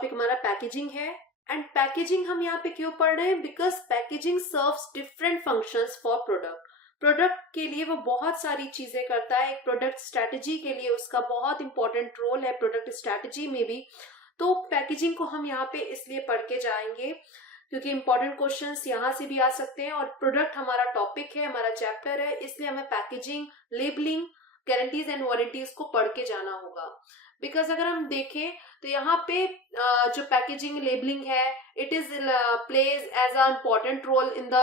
Topic हमारा packaging है। And packaging हम यहाँ पे क्यों पढ़ रहे हैं? Because packaging serves different functions for product के लिए वो बहुत सारी चीजें करता है। एक प्रोडक्ट स्ट्रैटेजी के लिए उसका बहुत इंपॉर्टेंट रोल है, प्रोडक्ट स्ट्रैटेजी में भी। तो पैकेजिंग को हम यहाँ पे इसलिए पढ़ के जाएंगे क्योंकि इंपॉर्टेंट क्वेश्चंस यहाँ से भी आ सकते हैं, और प्रोडक्ट हमारा टॉपिक है, हमारा चैप्टर है, इसलिए हमें packaging, labelling, guarantees and warranties को पढ़ के जाना होगा। बिकॉज अगर हम देखें तो यहाँ पे जो पैकेजिंग लेबलिंग है, it is plays as a important role in the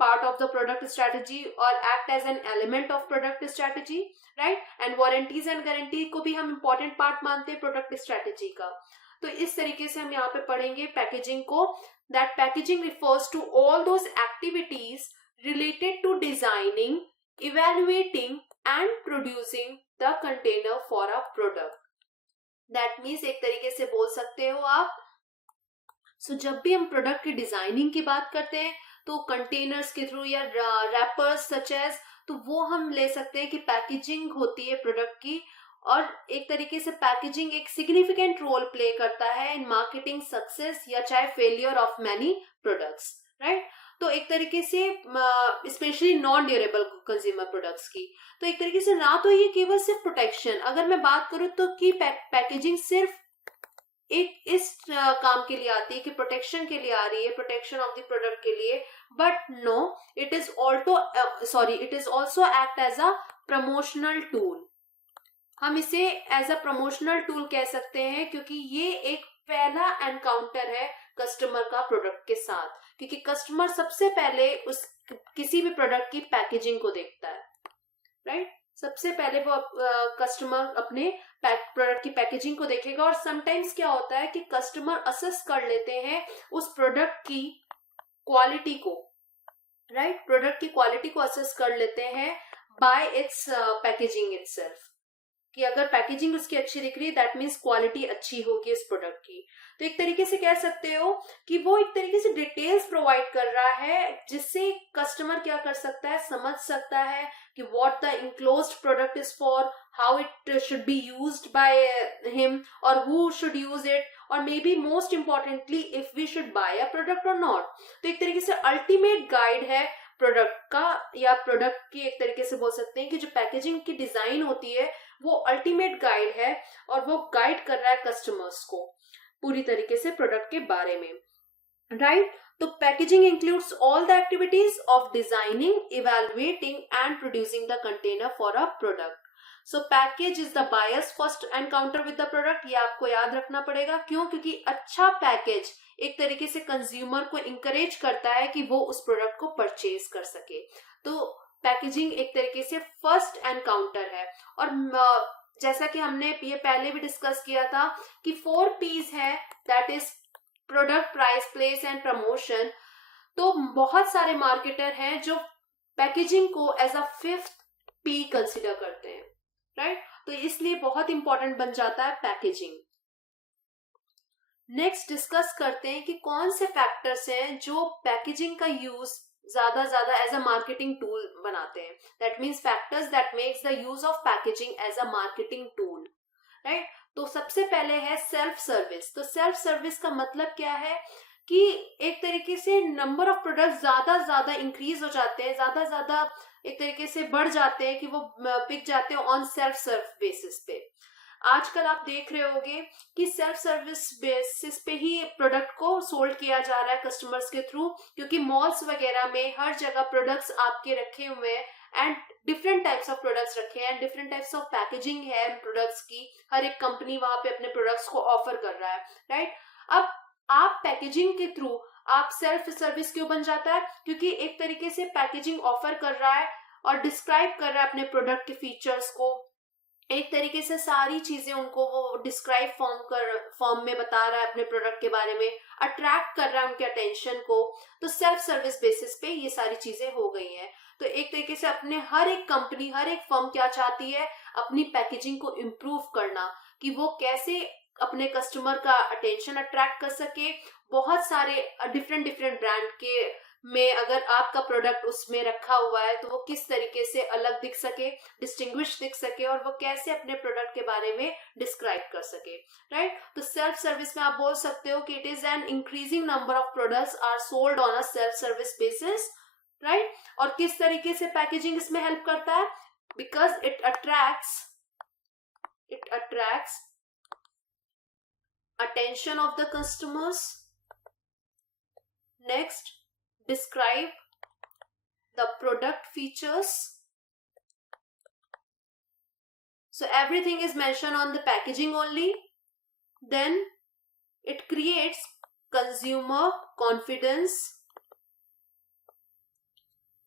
part of the product strategy और act as an element of product strategy, right. And warranties and guarantee को भी हम इम्पॉर्टेंट पार्ट मानते हैं प्रोडक्ट स्ट्रैटेजी का। तो इस तरीके से हम यहाँ पे पढ़ेंगे पैकेजिंग को, that packaging refers to all those activities related to designing, evaluating and producing the container for a product. That means एक तरीके से बोल सकते हो आप, जब भी हम प्रोडक्ट की डिजाइनिंग की बात करते हैं तो कंटेनर्स के थ्रू या रैपर्स सच एज, तो वो हम ले सकते हैं कि पैकेजिंग होती है प्रोडक्ट की। और एक तरीके से पैकेजिंग एक सिग्निफिकेंट रोल प्ले करता है इन मार्केटिंग सक्सेस या चाहे failure of many products, right. तो एक तरीके से specially non durable consumer products की, तो एक तरीके से ना तो ये केवल सिर्फ प्रोटेक्शन, अगर मैं बात करूं तो कि पैकेजिंग सिर्फ एक इस काम के लिए आती है कि प्रोटेक्शन के लिए आ रही है, प्रोटेक्शन ऑफ द प्रोडक्ट के लिए, but no, it is also act as a promotional tool. हम इसे एज अ प्रमोशनल टूल कह सकते हैं क्योंकि ये एक पहला एनकाउंटर है कस्टमर का प्रोडक्ट के साथ, क्योंकि कस्टमर सबसे पहले उस किसी भी प्रोडक्ट की पैकेजिंग को देखता है, राइट। सबसे पहले वो कस्टमर अपने प्रोडक्ट की पैकेजिंग को देखेगा। और समटाइम्स क्या होता है कि कस्टमर असेस कर लेते हैं उस प्रोडक्ट की क्वालिटी को, राइट। प्रोडक्ट की क्वालिटी को असेस कर लेते हैं बाय इट्स पैकेजिंग इटसेल्फ, कि अगर पैकेजिंग उसकी अच्छी दिख रही है दैट मीन्स क्वालिटी अच्छी होगी उस प्रोडक्ट की। तो एक तरीके से कह सकते हो कि वो एक तरीके से डिटेल्स प्रोवाइड कर रहा है जिससे कस्टमर क्या कर सकता है, समझ सकता है कि what the enclosed product is for, how it should be used by him और हु शुड यूज इट, और may be most importantly if we should buy a product और नॉट। तो एक तरीके से अल्टीमेट गाइड है प्रोडक्ट का, या प्रोडक्ट की एक तरीके से बोल सकते हैं कि जो पैकेजिंग की डिजाइन होती है वो अल्टीमेट गाइड है, और वो गाइड कर रहा है कस्टमर्स को पूरी तरीके से प्रोडक्ट के बारे में, राइट। तो packaging includes all the activities of designing, evaluating and producing the container for a product. So package is the buyers first encounter with the product. ये आपको याद रखना पड़ेगा, क्यों? क्योंकि अच्छा पैकेज एक तरीके से कंज्यूमर को इंकरेज करता है कि वो उस प्रोडक्ट को परचेज कर सके। तो पैकेजिंग एक तरीके से फर्स्ट एनकाउंटर है। और जैसा कि हमने ये पहले भी डिस्कस किया था कि 4 P's है, that is product, price, place and promotion. तो बहुत सारे मार्केटर हैं जो पैकेजिंग को as a 5th P consider करते हैं, राइट। तो इसलिए बहुत इंपॉर्टेंट बन जाता है पैकेजिंग। नेक्स्ट डिस्कस करते हैं कि कौन से फैक्टर्स हैं जो पैकेजिंग का यूज ज्यादा एज अ मार्केटिंग टूल बनाते हैं। That means factors that makes the use of packaging as a marketing tool, right. तो सबसे पहले है सेल्फ सर्विस। तो सेल्फ सर्विस का मतलब क्या है कि एक तरीके से नंबर ऑफ प्रोडक्ट्स ज्यादा इंक्रीज हो जाते हैं, ज्यादा एक तरीके से बढ़ जाते हैं कि वो बिक जाते हैं ऑन सेल्फ सर्व बेसिस पे। आजकल आप देख रहे होंगे कि सेल्फ सर्विस बेसिस पे ही प्रोडक्ट को सोल्ड किया जा रहा है कस्टमर्स के थ्रू, क्योंकि मॉल्स वगैरह में हर जगह प्रोडक्ट्स आपके रखे हुए हैं and different types of products रखे हैं, डिफरेंट टाइप्स ऑफ पैकेजिंग है प्रोडक्ट्स की। हर एक कंपनी वहां पे अपने प्रोडक्ट्स को ऑफर कर रहा है, राइट। अब आप पैकेजिंग के थ्रू आप सेल्फ सर्विस क्यों बन जाता है? क्योंकि एक तरीके से पैकेजिंग ऑफर कर रहा है और डिस्क्राइब कर रहा है अपने प्रोडक्ट के फीचर्स को, एक तरीके से सारी चीजें उनको वो डिस्क्राइब फॉर्म में बता रहा है अपने प्रोडक्ट के बारे में, अट्रैक्ट कर रहा है उनके अटेंशन को। तो सेल्फ सर्विस बेसिस पे ये सारी चीजें हो गई हैं। तो एक तरीके से अपने हर एक कंपनी, हर एक फर्म क्या चाहती है, अपनी पैकेजिंग को इम्प्रूव करना, कि वो कैसे अपने कस्टमर का अटेंशन अट्रैक्ट कर सके। बहुत सारे डिफरेंट ब्रांड के में अगर आपका प्रोडक्ट उसमें रखा हुआ है तो वो किस तरीके से अलग दिख सके, डिस्टिंग्विश दिख सके, और वो कैसे अपने प्रोडक्ट के बारे में डिस्क्राइब कर सके, राइट। तो सेल्फ सर्विस में आप बोल सकते हो कि it is an increasing number of products are sold on a self service basis, right. और किस तरीके से पैकेजिंग इसमें हेल्प करता है, because it attracts attention of the customers. Next, describe the product features. So everything is mentioned on the packaging only. Then it creates consumer confidence.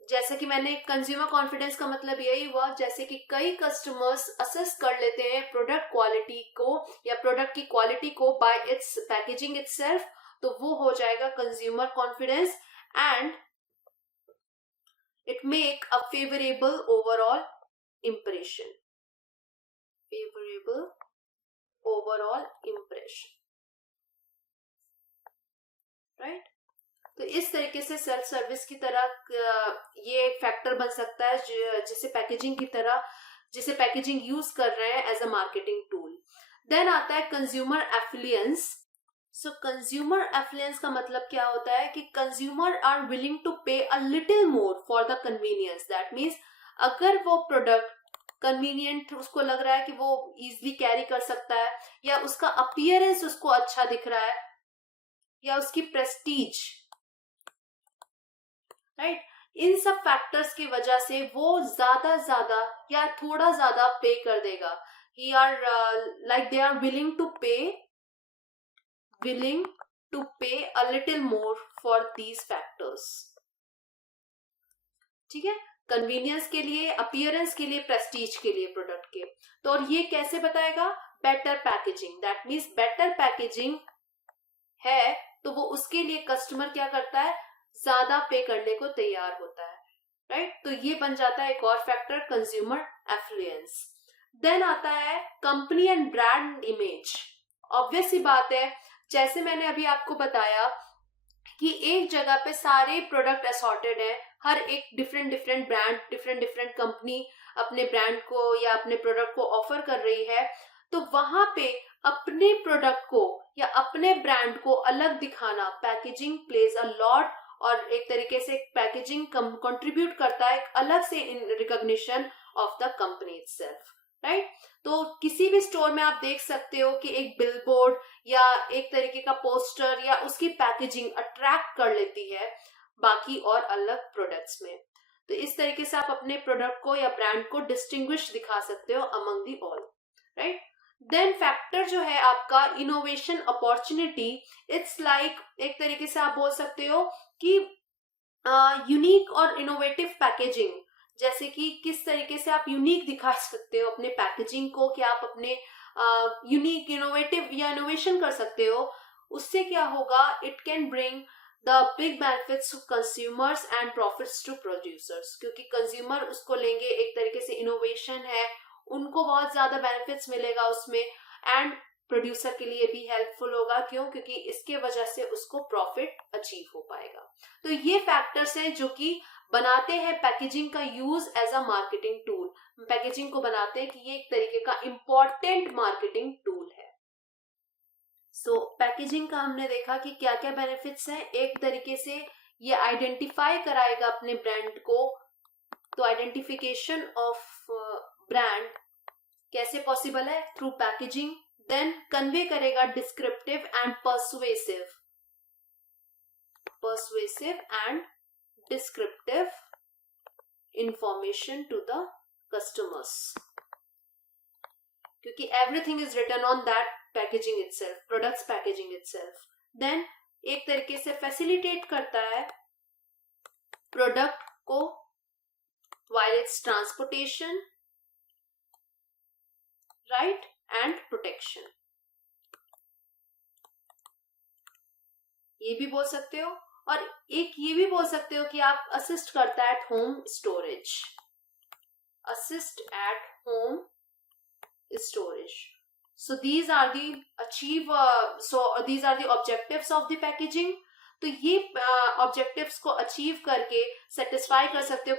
जैसे कि मैंने कंज्यूमर कॉन्फिडेंस का मतलब यही हुआ जैसे कि कई कस्टमर्स असेस कर लेते हैं प्रोडक्ट क्वालिटी को या प्रोडक्ट की क्वालिटी को बाय इट्स पैकेजिंग इटसेल्फ, तो वो हो जाएगा consumer confidence and it make a favourable overall impression, favourable overall impression, right. तो इस तरीके से सेल्फ सर्विस की तरह ये एक फैक्टर बन सकता है जिसे पैकेजिंग यूज कर रहे हैं as a marketing tool. Then आता है कंज्यूमर एफिलियंस। सो कंज्यूमर एफिलियंस का मतलब क्या होता है कि consumer are willing to pay a little more for the convenience. That means अगर वो प्रोडक्ट कन्वीनियंट उसको लग रहा है कि वो इजिली कैरी कर सकता है, या उसका अपीयरेंस उसको अच्छा दिख रहा है, या उसकी प्रेस्टीज, राइट, इन सब फैक्टर्स की वजह से वो ज्यादा या थोड़ा ज्यादा पे कर देगा। He are like they are willing to pay a little more for these factors, ठीक है, कन्वीनियंस के लिए, अपीयरेंस के लिए, प्रेस्टीज के लिए प्रोडक्ट के। तो और ये कैसे बताएगा, better packaging. That means better packaging है तो वो उसके लिए कस्टमर क्या करता है, ज्यादा पे करने को तैयार होता है, राइट। तो ये बन जाता है एक और फैक्टर, कंज्यूमर एफ्लुएंस। देन आता है company and brand image. Obvious सी बात है, जैसे मैंने अभी आपको बताया कि एक जगह पे सारे प्रोडक्ट असॉर्टेड है, हर एक डिफरेंट ब्रांड, डिफरेंट कंपनी अपने ब्रांड को या अपने प्रोडक्ट को ऑफर कर रही है, तो वहां पे अपने प्रोडक्ट को या अपने ब्रांड को अलग दिखाना, पैकेजिंग प्लेज अ लॉट, और एक तरीके से पैकेजिंग कंट्रीब्यूट करता है अलग से in recognition of the company itself, right. तो किसी भी स्टोर में आप देख सकते हो कि एक बिलबोर्ड या एक तरीके का पोस्टर या उसकी पैकेजिंग अट्रैक्ट कर लेती है बाकी और अलग प्रोडक्ट्स में। तो इस तरीके से आप अपने प्रोडक्ट को या ब्रांड को डिस्टिंग्विश दिखा सकते हो among the all, right. Then factor जो है आपका इनोवेशन अपॉर्चुनिटी, इट्स लाइक एक तरीके से आप बोल सकते हो कि यूनिक और इनोवेटिव पैकेजिंग, जैसे कि किस तरीके से आप यूनिक दिखा सकते हो अपने पैकेजिंग को, कि आप अपने यूनिक, इनोवेटिव या इनोवेशन कर सकते हो। उससे क्या होगा, it can bring the big benefits to consumers and profits to producers, क्योंकि कंज्यूमर उसको लेंगे, एक तरीके से इनोवेशन है, उनको बहुत ज्यादा बेनिफिट्स मिलेगा उसमें, एंड प्रोड्यूसर के लिए भी हेल्पफुल होगा। क्यों? क्योंकि इसके वजह से उसको प्रॉफिट अचीव हो पाएगा। तो ये फैक्टर्स हैं जो कि बनाते हैं पैकेजिंग का use as a marketing tool. Packaging को बनाते हैं कि ये एक तरीके का इंपॉर्टेंट मार्केटिंग टूल है। सो पैकेजिंग का हमने देखा कि क्या क्या बेनिफिट्स हैं। एक तरीके से ये आइडेंटिफाई कराएगा अपने ब्रांड को, तो आइडेंटिफिकेशन ऑफ ब्रांड कैसे पॉसिबल है, थ्रू पैकेजिंग। देन कन्वे करेगा descriptive and persuasive and descriptive information to the customers, क्योंकि everything is written on that packaging itself, products packaging itself. Then एक तरीके से फैसिलिटेट करता है प्रोडक्ट को while its transportation, right, and protection, ये भी बोल सकते हो। और एक ये भी बोल सकते हो कि आप असिस्ट करता है at home storage, assist at home storage. So these are the objectives of the packaging. तो ये ऑब्जेक्टिव्स को अचीव करके सेटिस्फाई कर सकते हो